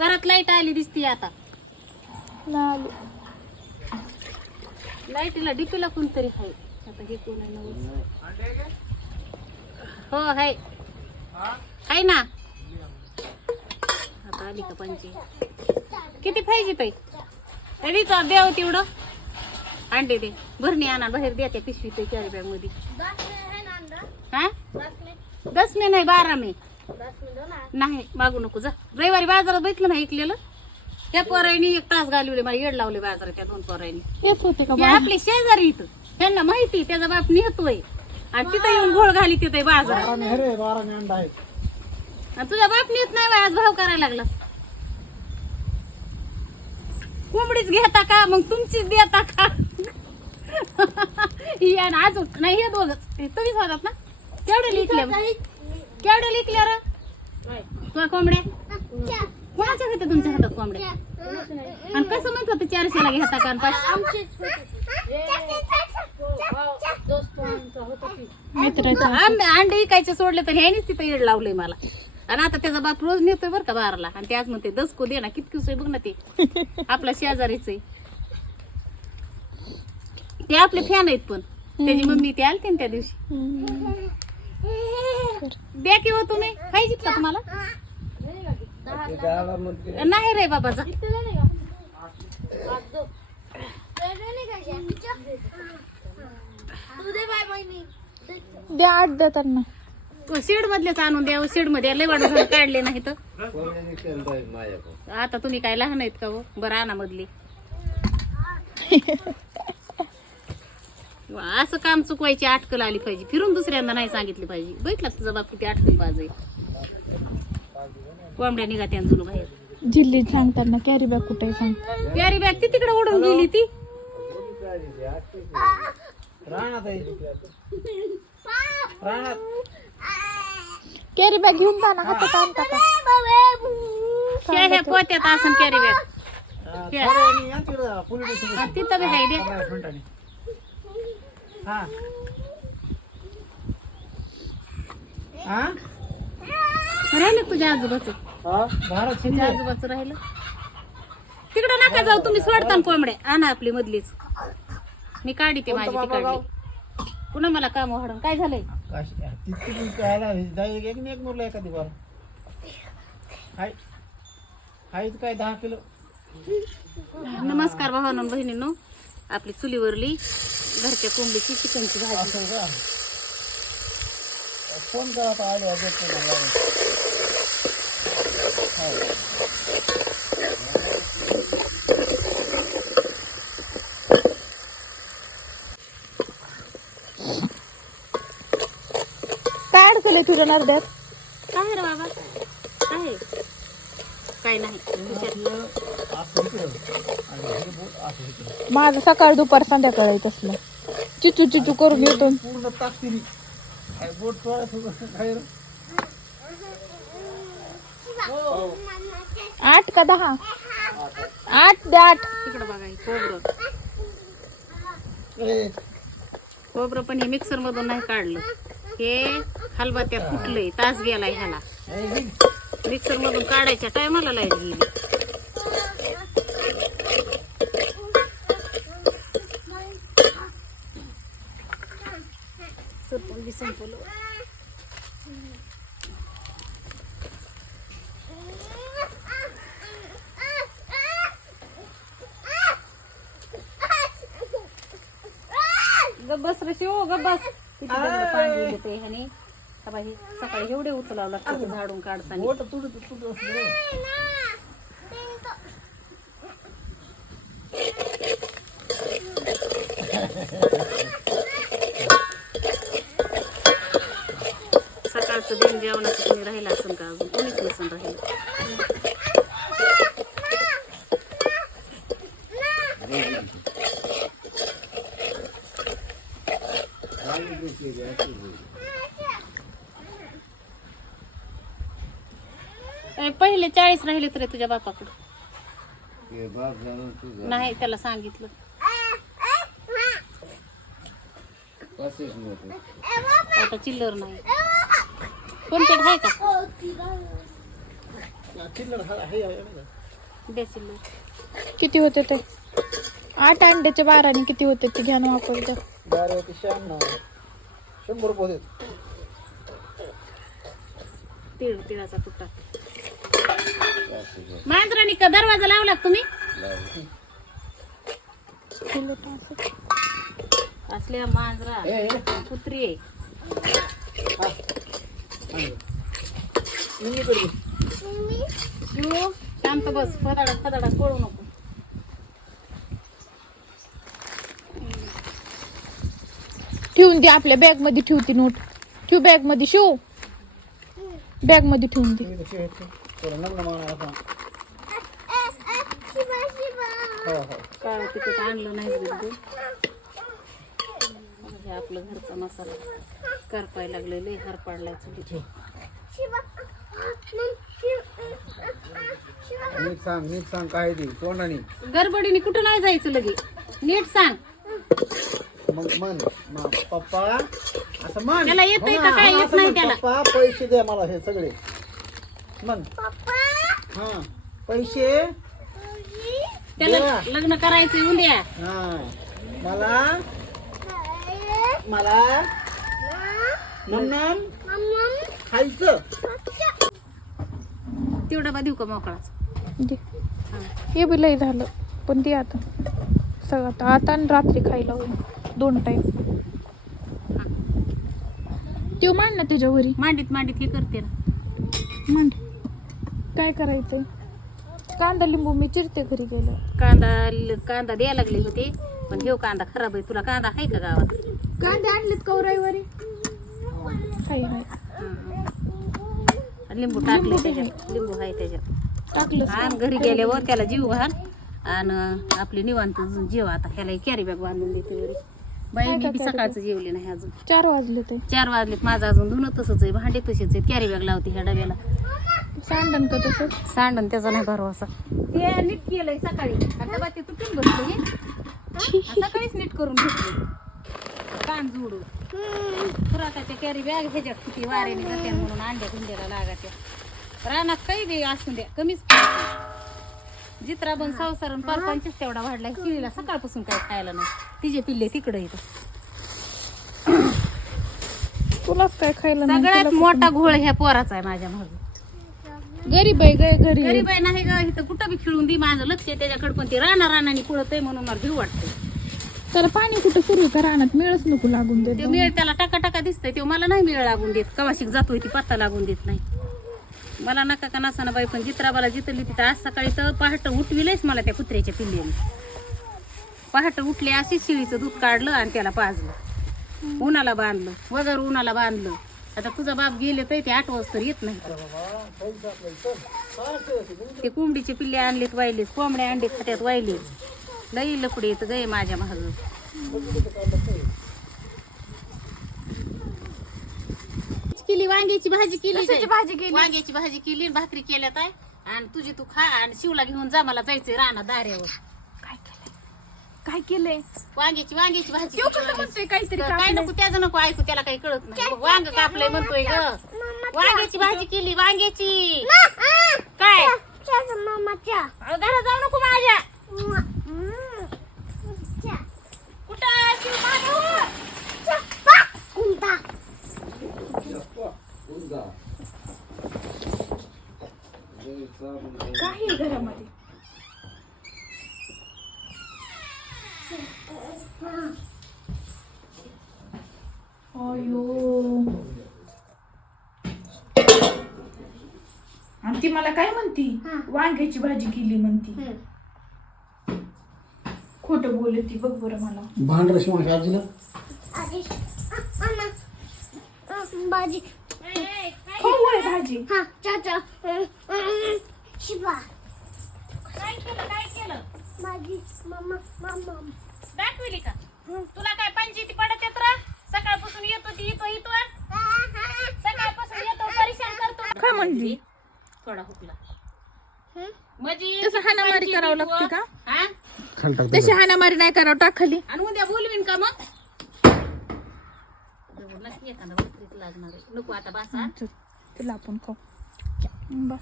घरात लाईट आली दिसती आता. लाईटीला डीपीला कोणतरी आहे आता. हे कोण आहे नवस? हो आहे, आहे ना. आता आली का पंची? किती पाहिजे ताई? तरीच द्यावं तेवढं. अंडे दे, भरणी आणा बाहेर द्या त्या पिशवी ते कॅरी बॅग मध्ये. हा 10 मे नाही 12 मे नाही. मागू नको जा. रविवारी बाजारात बघितलं ना ऐकलेलं. त्या पोरांनी 1 तास घालवले, मला येड लावले बाजारात त्या 2 पोरांनी. आपले शेजारी इथं त्यांना माहिती त्याचा बाप नेतोय आणि तिथं येऊन घोळ घाली तिथे बाजारात. आणि तुझा बाप नेत नाही बाय, आज भाव करायला लागला. कोंबडीच घेता का मग तुमचीच देता का? अजून नाही हे दोघच तुम्हीच होतात ना. केवढे लिखल्या केवढे लिखल्या रे तुझ्या कोंबड्या? कोणाच्या होत्या तुमच्या हातात कोंबड्या? आणि कसं म्हणत होतं 400ला घेता का? अंडे विकायचे सोडले तर ह्यानीच तिथं येड लावलंय मला. आणि आता त्याचा बाप रोज नेतोय बरं का 12ला. आणि ते आज म्हणते 10 को दे ना. कितकीच बघ ना ते आपला शेजारीच आहे. ते आपले फॅन आहेत पण त्याची मम्मी ते आलते त्या दिवशी. द्या किंवा तुम्ही पाहिजे का तुम्हाला? नाही रे बाबा जा. द्या 8 देताना शेड मधलेच आणून द्या. शेड मध्ये लय वाढ काढले नाही तर. आता तुम्ही काय लहान आहेत का हो? बरं आणा मधली. असं काम चुकवायची अटकल आली पाहिजे. फिरून दुसऱ्यांदा नाही सांगितली पाहिजे. बघितलं तुझा बाप किती अटकल पाहिजे. कोंबड्या निघा त्यांचं बाहेर. जिल्ली सांगताना कॅरी बॅग कुठे सांग. कॅरी बॅग ती तिकडे उडून गेली ती. कॅरी बॅग घेऊन जा ना. हातात आणता का? ह्या पोत्यात असं कॅरी बॅग तिथं बी आहे द्या. राहिलं तुझ्या आजोबाचं? तुझ्या आजोबाचं राहिलं. तिकडं नका जाऊ तुम्ही. सोडता कोंबड्या आणा आपली मधलीच. मी काढी ते माझी ती काढली. पुन्हा मला काम वाढून काय झालंय? काय 10 किलो. नमस्कार भावांनो बहिणींनो. आपली चुलीवरली घरच्या कोंबडीची चिकनची भाजी. फोन करा आलो. काय अडचण आहे तुझ्या नरड्यात? काय रे बाबा काय? काय नाही. माझं सकाळ दुपार संध्याकाळ आहे तसलं. चिचू चिचू करून येतो. पूर्ण ताकदी बोट काय 8 का 10? 8 द्या 8. तिकडं बघा खोबरं पण हे मिक्सर मधून नाही काढलं. हे हलवा त्यात फुटलंय. तास गेलाय ह्याला. मिक्सर मधून काढायच्या टायमाला लाईट गेली. संपलं. गब्बस रे शिव गब्बस. किती पाणी येते ह्याने. सकाळी एवढे उचलावं लागतं झाडून काढताना. सकाळचं दिन जेवणाचं कोणी राहिलं असेल का? अजून कोणीच नसेल राहिलं. पहिले 40 राहिले तरी तुझ्या बापाकडे नाही. त्याला सांगितलं. आता चिल्लर नाही. फोन पे आहे का? चिल्लर हे आहे ना. द्या शिल्लक. किती होते ते 8 अंड्याच्या 12 किती होते ते घ्या ना वापरते. 12 ते 96 100 रुपये होते. तिळाचा तुकडा. मांजरानी का दरवाजा लावला का तुम्ही? असल्या मांजरा कुत्री आहे. शिव, शांत बस. फदाडा फदाडा कळू नको. ठेवून दे आपल्या बॅग मध्ये ठेवते नोट. ठेव बॅग मध्ये शिव. बॅग मध्ये ठेवून दे. काळ तिकट आणलं नाही बिलकुल. हे आपलं घरचा मसाला करपायला लागलेलं हार पाडलाय चुलीत. नीट सांग काय ते तोंडाने. गडबडीने कुठं नाही जायचं लगे. नीट सांग. मग मन पप्पा असं मन. त्याला येतंय का काय येत नाही त्याला. पप्पा पैसे द्या मला हे सगळे. मन हा पैसे त्याला लग्न करायचं उद्या. हा मला मला नम खायचं. तेवढा बा देऊ का मोकळाच. दे. हे बी लय झालं पण दे आता सगळं आता आणि रात्री खायला होईल 2 टाइम. ते मांड ना त्याच्या घरी. मांडीत हे करते ना. मांड. काय करायचंय. कांदा लिंबू मी चिरते घरी गेलं. कांदा द्यायला लागले होते पण घेऊ कांदा खराब आहे. तुला कांदा आहे का गावात? कांदे आणलेत का रविवारी? काही नाही. लिंबू टाकले त्याच्यात. लिंबू आहे त्याच्यात टाकलं आणि घरी गेल्यावर त्याला जीव घाल आणि आपली निवांत जेव. आता ह्याला कॅरी बॅग बांधून देते घरी. बाई मी बी सकाळचं जेवले नाही अजून. 4 वाजले ते. 4 वाजलेत. माझं अजून धुणं तसंच आहे. भांडे तसेच आहेत. कॅरी बॅग लावते ह्या डब्याला. सांडण का तसं? सांडण त्याचा नाही भरवसा. ते नीट केलंय सकाळी. डबा ते तुटून बसलं हे. सकाळीच नीट करून घेतलं. कान जोडून पुराच्या कॅरी बॅग ह्याच्यात किती वाऱ्याने जाते म्हणून अंड्या धुंड्याला लागात्या. रानात काही बी असू द्या कमीच खायचं. जित्रा बन संसारण पार 25 तेवढा वाढला. शिळीला सकाळपासून काही खायला नाही. तिचे पिल्ले तिकडे येतं. तुलाच काय खायला नाही. सगळ्यात मोठा घोळ ह्या पोराचा आहे माझ्या मागे. गरीब आहे गे घरी. गरीब आहे नाही ग. इथं कुठं बी खेळून दे. माझं लक्ष आहे त्याच्याकडे पण ते रानाने पळत आहे म्हणून मला भीव वाटते. त्याला पाणी कुठं सुरू का रानात मिळच नको लागून ते देत. मिळ त्याला टाका दिसतंय. ते मला नाही मिळ लागून देत. कवाशिक जातोय ती पत्ता लागून देत नाही. मला नका का नसाना बाई पण जित्राबाला जितली तिथं आज सकाळी तर पहाट उठविलंच मला त्या कुत्र्याच्या पिल्ल्याने. पहाट उठले अशीच शिळीचं दूध काढलं आणि त्याला पाजलं. उन्हाला बांधलं. वगैरे उन्हाला बांधलं. आता तुझा बाप गेले तर ते 8 वाजता येत नाही. ते कोंबडीचे पिल्ले आणलेत वाहिलेत. कोंबड्या अंडे खात्यात वाहिलेत. लई लपडे येत गे माझ्या महाग. केली वांग्याची भाजी केली. वांग्याची भाजी केली भाकरी केल्यात आहे. आणि तुझी तू खा आणि शिवला घेऊन जा. मला जायचंय रानात दाऱ्यावर. काय केलंय? वांग्याची भाजी. काहीतरी काय नको त्याचं नको ऐकू. त्याला काही कळत नाही. वांग कापलंय म्हणतोय ग. वांग्याची भाजी केली. वांग्याची काय घरात जाऊ नको माझ्या. काही घरामध्ये अयो. आणि ती मला काय म्हणती वांग्याची भाजी केली म्हणती. खोटं बोलती बघ बरं मला. भांडरशी माझ्या आजीला भाजी खाऊ आहे भाजी. हा चाचा शिवा काय केलं भाजी मम्मा मम्मा दाखविली का? तुला काय पंचायती पडत येत रा? सकाळपासून येतो ती इथं सकाळपासून येतो परेशान करतो. काय म्हणली? थोडा हुकला म्हणजे तसं हाणामारी करावं लागते का? हा तशी हाणामारी नाही करावं. टाक खाली. आणि उद्या बोलवीन का मग? नक्की एखादा भाकरीच लागणार आहे. नको आता बसा. तिला आपण खाऊ बस.